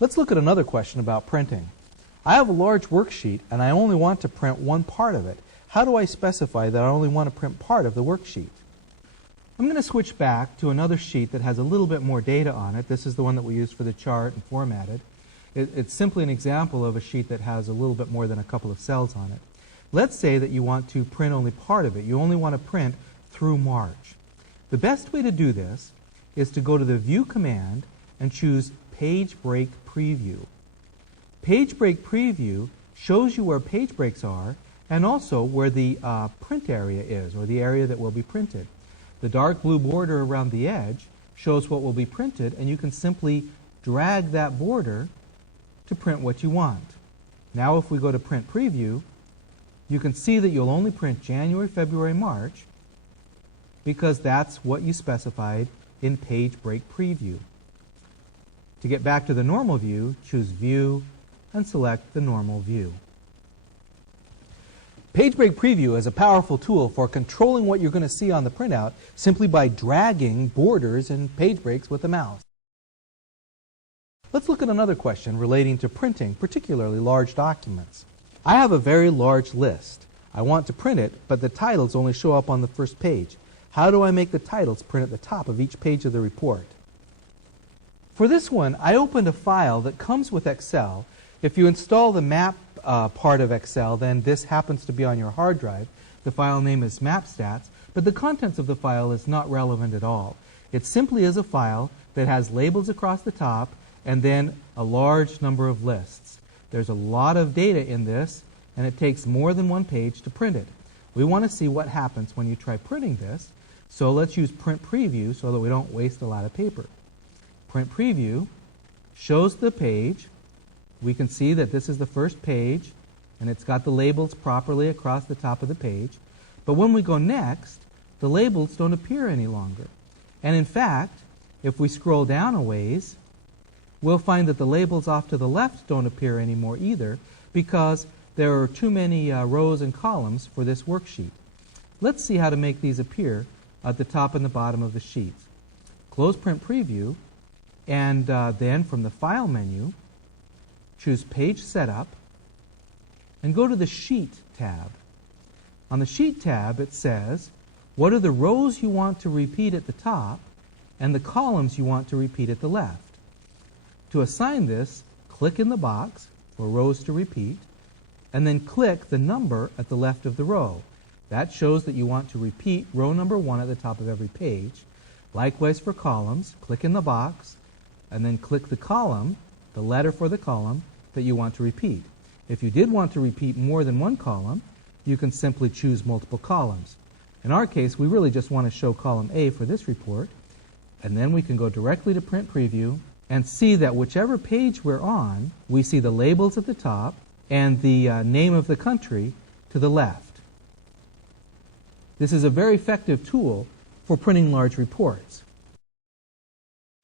Let's look at another question about printing. I have a large worksheet and I only want to print one part of it. How do I specify that I only want to print part of the worksheet? I'm going to switch back to another sheet that has a little bit more data on it. This is the one that we used for the chart and formatted. It's simply an example of a sheet that has a little bit more than a couple of cells on it. Let's say that you want to print only part of it. You only want to print through March. The best way to do this is to go to the View command and choose Page Break Preview. Page Break Preview shows you where page breaks are and also where the print area is, or the area that will be printed. The dark blue border around the edge shows what will be printed, and you can simply drag that border to print what you want. Now if we go to Print Preview, you can see that you'll only print January, February, March, because that's what you specified in Page Break Preview. To get back to the normal view, choose View and select the normal view. Page Break Preview is a powerful tool for controlling what you're going to see on the printout simply by dragging borders and page breaks with the mouse. Let's look at another question relating to printing, particularly large documents. I have a very large list. I want to print it, but the titles only show up on the first page. How do I make the titles print at the top of each page of the report? For this one, I opened a file that comes with Excel. If you install the map part of Excel, then this happens to be on your hard drive. The file name is MapStats, but the contents of the file is not relevant at all. It simply is a file that has labels across the top and then a large number of lists. There's a lot of data in this, and it takes more than one page to print it. We want to see what happens when you try printing this, so let's use Print Preview so that we don't waste a lot of paper. Print Preview shows the page. We can see that this is the first page, and it's got the labels properly across the top of the page. But when we go next, the labels don't appear any longer. And in fact, if we scroll down a ways, we'll find that the labels off to the left don't appear anymore either, because there are too many rows and columns for this worksheet. Let's see how to make these appear at the top and the bottom of the sheets. Close Print Preview, and then from the File menu, choose Page Setup, and go to the Sheet tab. On the Sheet tab, it says, what are the rows you want to repeat at the top and the columns you want to repeat at the left? To assign this, click in the box for rows to repeat, and then click the number at the left of the row. That shows that you want to repeat row number 1 at the top of every page. Likewise for columns, click in the box, and then click the column, the letter for the column that you want to repeat. If you did want to repeat more than one column, you can simply choose multiple columns. In our case, we really just want to show column A for this report, and then we can go directly to Print Preview and see that whichever page we're on, we see the labels at the top and the name of the country to the left. This is a very effective tool for printing large reports.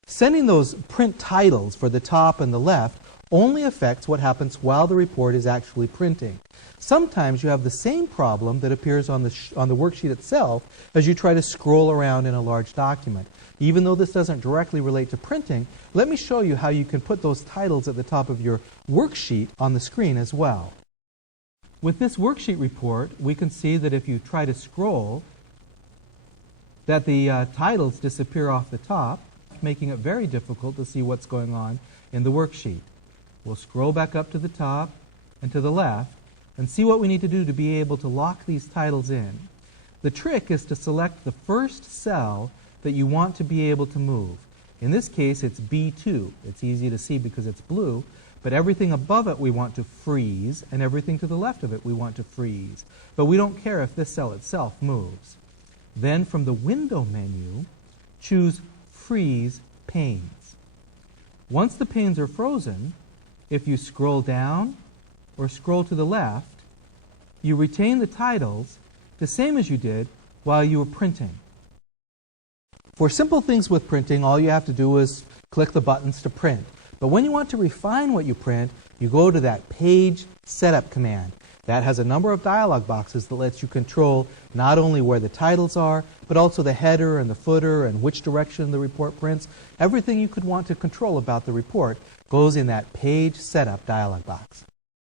Sending those print titles for the top and the left only affects what happens while the report is actually printing. Sometimes you have the same problem that appears on the worksheet itself as you try to scroll around in a large document. Even though this doesn't directly relate to printing, let me show you how you can put those titles at the top of your worksheet on the screen as well. With this worksheet report, we can see that if you try to scroll, that the titles disappear off the top, making it very difficult to see what's going on in the worksheet. We'll scroll back up to the top and to the left and see what we need to do to be able to lock these titles in. The trick is to select the first cell that you want to be able to move. In this case, it's B2. It's easy to see because it's blue, but everything above it we want to freeze, and everything to the left of it we want to freeze. But we don't care if this cell itself moves. Then from the Window menu, choose Freeze Panes. Once the panes are frozen, if you scroll down or scroll to the left, you retain the titles the same as you did while you were printing. For simple things with printing, all you have to do is click the buttons to print. But when you want to refine what you print, you go to that Page Setup command. That has a number of dialog boxes that lets you control not only where the titles are, but also the header and the footer and which direction the report prints. Everything you could want to control about the report goes in that Page Setup dialog box.